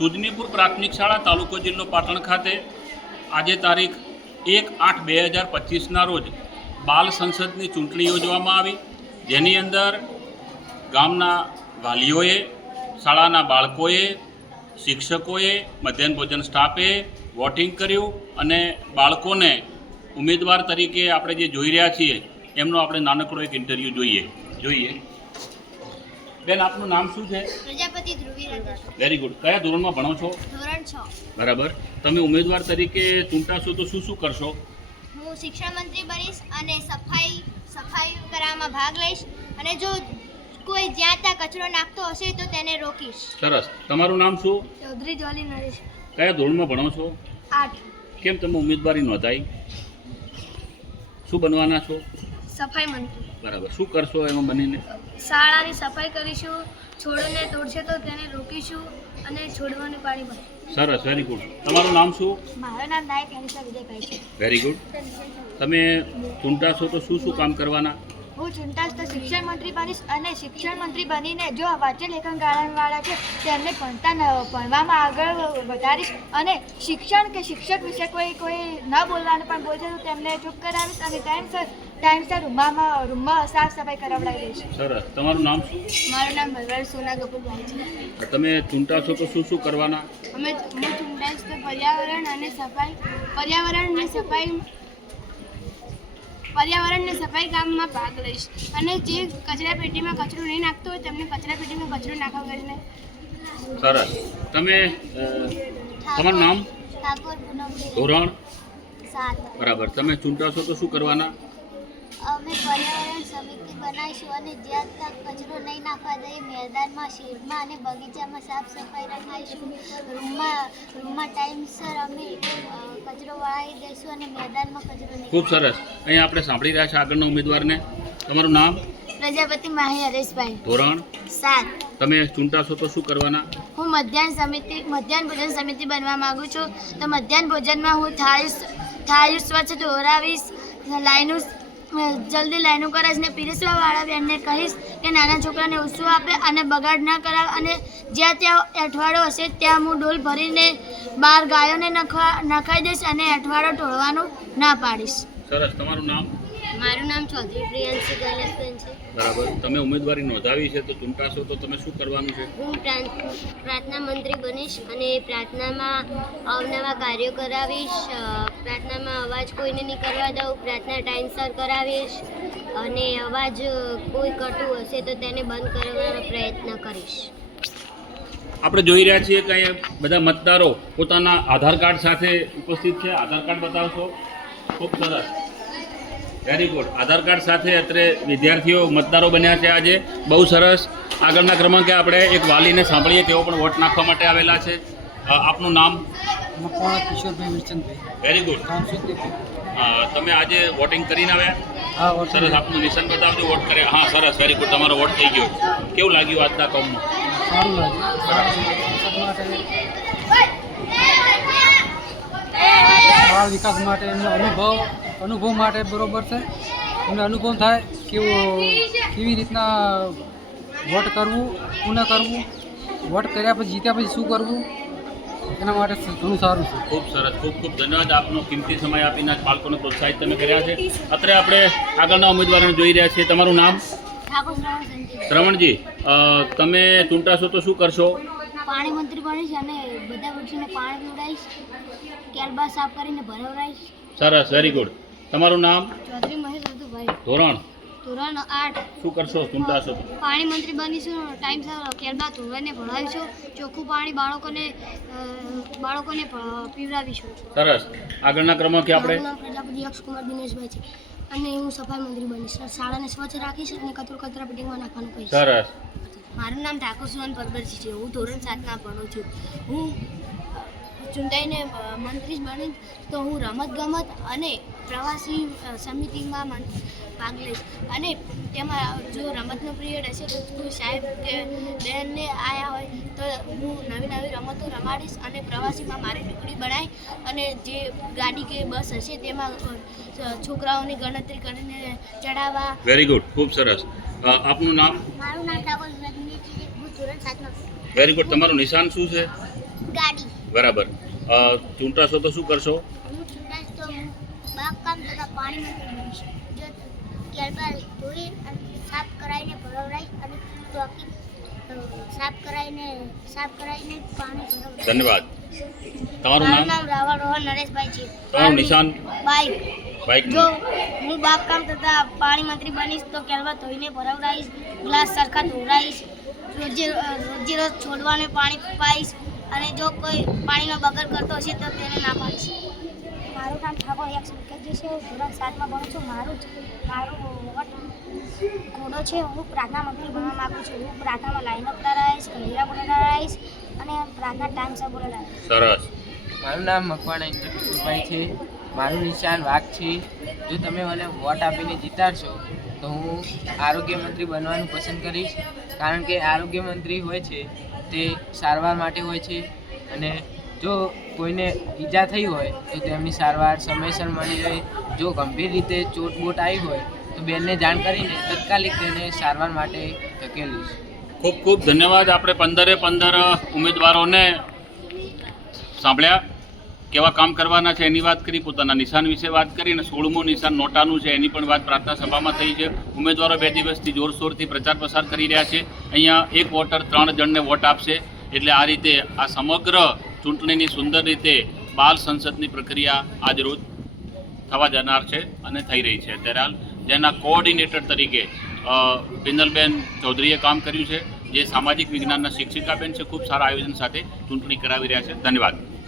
સુજનીપુર પ્રાથમિક શાળા તાલુકો જિલ્લો પાટણ ખાતે આજે તારીખ 1/8/2025ના રોજ બાલ સંસદની ચૂંટણી યોજવામાં આવી, જેની અંદર ગામના વાલીઓએ, શાળાના બાળકોએ, શિક્ષકોએ, મધ્યાહન ભોજન સ્ટાફે વોટિંગ કર્યું અને બાળકોને ઉમેદવાર તરીકે આપણે જે જોઈ રહ્યા છીએ એમનો આપણે નાનકડો એક ઇન્ટરવ્યૂ જોઈએ. બેન, આપનું નામ શું છે? પ્રજાપતિ ધ્રુવી રાજેશ. Very good. કયા ધોરણમાં ભણો છો? ધોરણ 6. બરાબર. તમે ઉમેદવાર તરીકે ચૂંટાશો તો શું કરશો? હું શિક્ષણ મંત્રી બનીશ અને સફાઈ કરવામાં ભાગ લઈશ અને જો કોઈ જ્યાં ત્યાં કચરો નાખતો હશે તો તેને રોકીશ. સરસ. તમારું નામ શું? ચૌધરી જ્વાલી નરેશ. કયા ધોરણમાં ભણો છો? 8. કેમ તમે ઉમેદવારી નોંધાઈ? શું બનવાના છો? સફાઈ મંત્રી. બરાબર. શું કરશો એમાં બનીને? શાળાની સફાઈ કરીશું, છોડને તોડશે તો તેને રોકીશું અને છોડવાને પાણી ભરીશું. સરસ. Very good. તમારું નામ શું? મારું નામ નાયક અનિશા વિજયભાઈ છે. Very good. તમે ચૂંટાશો તો શું કામ કરવાના? હું ચૂંટાશ તો શિક્ષણ મંત્રી બનીશ અને શિક્ષણ મંત્રી બનીને જો વાંચન લેખન ગાળણવાળા છે તેમને ભણવામાં આગળ વધારીશ અને શિક્ષણ કે શિક્ષક વિશે કોઈ ન બોલવાનું પણ બોલશે તો તેમને ચૂપ કરાવીશ અને ટાઈમસર રૂમમાં સાફ સફાઈ કરાવડાવી દઈશ. સરસ. તમારું નામ શું? મારું નામ ભરવાડ સોના ગોપુભાઈ છે. તમે ચૂંટાશો તો શું કરવાના? હું ચૂંટાઈશ તો પર્યાવરણ અને સફાઈ કામમાં ભાગ લઈશ અને જે કચરા પેટીમાં કચરો નહીં નાખતો હોય તેમને કચરા પેટીમાં કચરો નાખવા કરીને. સરસ. તમે તમારું નામ? ઠાકોર પૂનમ. ધોરણ 7. બરાબર. તમે ચૂંટાશો તો શું કરવાના? અમે પર્યાવરણ સમિતિ બનાવીશું અને જ્યાં ત્યાં કચરો નહીં નાખવા દઈએ, મેદાનમાં, શેડમાં અને બગીચામાં સાફ સફાઈ રખાઈશું. રૂમમાં ટાઈમસર અમે કચરો વાળી દઈશું અને મેદાનમાં કચરો નહીં. ખૂબ સરસ. અહીંયા આપણે સાંભળી રહ્યા છે આગળના ઉમેદવારને. તમારું નામ? પ્રજાપતિ માહી હરેશભાઈ. ધોરણ 7. તમે ચૂંટાશો તો શું કરવાના? હું મધ્યાહન ભોજન સમિતિ બનવા માંગુ છું. તો મધ્યાહન ભોજનમાં હું થાળી સ્વચ્છ દોરાવીશ, જલ્દી લાઈનો કરાવીશ ને પીરસવાવાળા બેનને કહીશ કે નાના છોકરાને ઓછું આપે અને બગાડ ન કરાવે અને જ્યાં ત્યાં એઠવાડો હશે ત્યાં હું ડોલ ભરીને બહાર ગાયોને નખાઈ દઈશ અને એઠવાડો ઢોળવાનું ના પાડીશ. સરસ. તમારું નામ? મારું નામ ચૌધરી પ્રિયાંશી ગલેશબેન છે. બરાબર. તમે ઉમેદવારી નોંધાવી છે તો ચૂંટાશો તો તમે શું કરવાનું છે? હું પ્રાર્થના મંત્રી બનીશ અને પ્રાર્થનામાં અવનવા કાર્યો કરાવીશ. પ્રાર્થનામાં અવાજ કોઈને નહીં કરવા દઉં, પ્રાર્થના ટાઈમસર કરાવીશ અને અવાજ કોઈ કટુ હશે તો તેને બંધ કરવાનો પ્રયત્ન કરીશ. આપણે જોઈ રહ્યા છીએ કે અહીંયા બધા મતદારો પોતાના આધાર કાર્ડ સાથે ઉપસ્થિત છે. આધાર કાર્ડ બતાવશો? ખૂબ સરસ. Very good. આધાર કાર્ડ સાથે અત્યારે વિદ્યાર્થીઓ મતદારો બન્યા છે આજે. બહુ સરસ. આગળના ક્રમાંકે આપણે એક વાલીને સાંભળીએ, તેઓ પણ વોટ નાખવા માટે આવેલા છે. આપનું નામ? મકવાણા કિશોરભાઈ વિરચંદભાઈ. Very good. તમે આજે વોટિંગ કરીને આવ્યા? હા, સરસ. આપનું નિશાન બતાવજો. વોટ કરે? હા, સરસ. Very good. તમારો વોટ થઈ ગયો. કેવું લાગ્યું આજના કામમાં? સારું લાગે. બાળ વિકાસ માટે એમનો અનુભવ માટે બરોબર છે. એમને અનુભવ થાય કેવી રીતના વોટ કરવું, શું ન કરવું, વોટ કર્યા પછી જીત્યા પછી શું કરવું, એના માટે ઘણું સારું છે. ખૂબ સરસ. ખૂબ ધન્યવાદ. આપનો કિંમતી સમય આપીને બાળકોને પ્રોત્સાહિત તમે કર્યા છે. અત્યારે આપણે આગળના ઉમેદવારોને જોઈ રહ્યા છીએ. તમારું નામ? ઠાકોર શ્રવણજી. તમે ચૂંટાશો તો શું કરશો? પાણી મંત્રી બનીશ અને બધા વૃક્ષોને પાણી પીવડાવીશ, કેલબા સાફ કરીને ભરાવડાવીશ. સરસ. Very good. તમારું નામ? ચૌધરી મહેશ અતુભાઈ. ધોરણ 8. શું કરશો ચૂંટાશો તો? પાણી મંત્રી બનીશું, ટાઈમસર કેલબા ધોવાઈને ભણાવીશું, ચોખ્ખું પાણી બાળકોને પીવડાવીશું. સરસ. આગળના ક્રમાંકે આપણે મારું નામ પ્રજાપતિ યક્ષકુમાર દિનેશભાઈ છે અને હું સફાઈ મંત્રી બનીશ. શાળાને સ્વચ્છ રાખીશ અને કચરા પેટીમાં નાખવાનું કહીશ. સરસ. મારું નામ ઠાકોર સુવન પરબરજી છે. હું ધોરણ 7માં ભણું છું. હું ચૂંટાઈને મંત્રી બની તો હું રમતગમત અને પ્રવાસી સમિતિમાં ભાગ લઈશ અને તેમાં જો રમતનો પિરિયડ હશે તો કોઈ સાહેબ કે બહેનને આવ્યા હોય તો હું નવી રમતો રમાડીશ અને પ્રવાસીમાં મારી ટુકડી બનાવી અને જે ગાડી કે બસ હશે તેમાં છોકરાઓની ગણતરી કરીને ચડાવવા. Very good. ખૂબ સરસ. આપનું નામ? મારું નામ ઠાકોર રજનીશ છે. હું ધોરણ 7માં. Very good. તમારું નિશાન શું છે? ગાડી. બરાબર. ચૂંટાશો તો શું કરશો? હું ચૂંટાઈશ તો હું બાગકામ તથા પાણી મંત્રી બનીશ. જો કેળબા ધોઈ અને સાફ કરાવીને ભરાવરાઈશ અને ચોકી સાફ કરાવીને પાણી ભરાવરાઈશ. ધન્યવાદ. તમારું મારું નામ? નામ રાવળ રોહન નરેશભાઈ છે. તમારું નિશાન? બાઈક. બાઇક. જો હું બાગકામ તથા પાણી મંત્રી બનીશ તો કેળવા ધોઈને ભરાવરાઈશ, ગ્લાસ સરખા ધોવરાઈશ, રોજે રોજ છોડવાને પાણી પાઈશ અને જો કોઈ પાણીનો બગાડ કરતો હશે તો તેને ના પાડીશ. મારું નામ ઠાકોર યક્ષ મુકેશજી છે. હું ધોરણ 7માં ભણું છું. મારો વોટ ઘોડો છે. હું પ્રાર્થના મંત્રી બનવા માગું છું. હું પ્રાર્થનામાં લાઈનો કરાવીશ, કંઢીરા બોલાવીશ અને પ્રાર્થના ટાઈમસર બોલાવીશ. સરસ. મારું નામ મકવાણા ઇન્દ્રકિશોરભાઈ છે. મારું નિશાન વાઘ છે. જો તમે મને વોટ આપીને જીતાડશો તો હું આરોગ્ય મંત્રી બનવાનું પસંદ કરીશ, કારણ કે આરોગ્ય મંત્રી હોય છે તે સારવાર માટે હોય છે અને જો કોઈને ઈજા થઈ હોય તો તેમની સારવાર સમયસર મળી રહે. જો ગંભીર રીતે ચોટબોટ આવી હોય તો બેનને જાણ કરીને તાત્કાલિક તેને સારવાર માટે ધકેલીશ. ખૂબ ખૂબ ધન્યવાદ. આપણે 15 ઉમેદવારોને સાંભળ્યા, કેવા કામ કરવાના છે એની વાત કરી, પોતાના નિશાન વિશે વાત કરી અને 16મું નિશાન નોટાનું છે એની પણ વાત પ્રાર્થના સભામાં થઈ છે. ઉમેદવારો 2 દિવસથી જોરશોરથી પ્રચાર પ્રસાર કરી રહ્યા છે. અહીંયા એક વોટર 3 જણને વોટ આપશે. એટલે આ રીતે આ સમગ્ર ચૂંટણીની સુંદર રીતે બાલ સંસદની પ્રક્રિયા આજરોજ થવા જનાર છે અને થઈ રહી છે. અત્યારે હાલ જેના કોઓર્ડિનેટર તરીકે પિનલબેન ચૌધરીએ કામ કર્યું છે, જે સામાજિક વિજ્ઞાનના શિક્ષિકાબેન છે. ખૂબ સારા આયોજન સાથે ચૂંટણી કરાવી રહ્યા છે. ધન્યવાદ.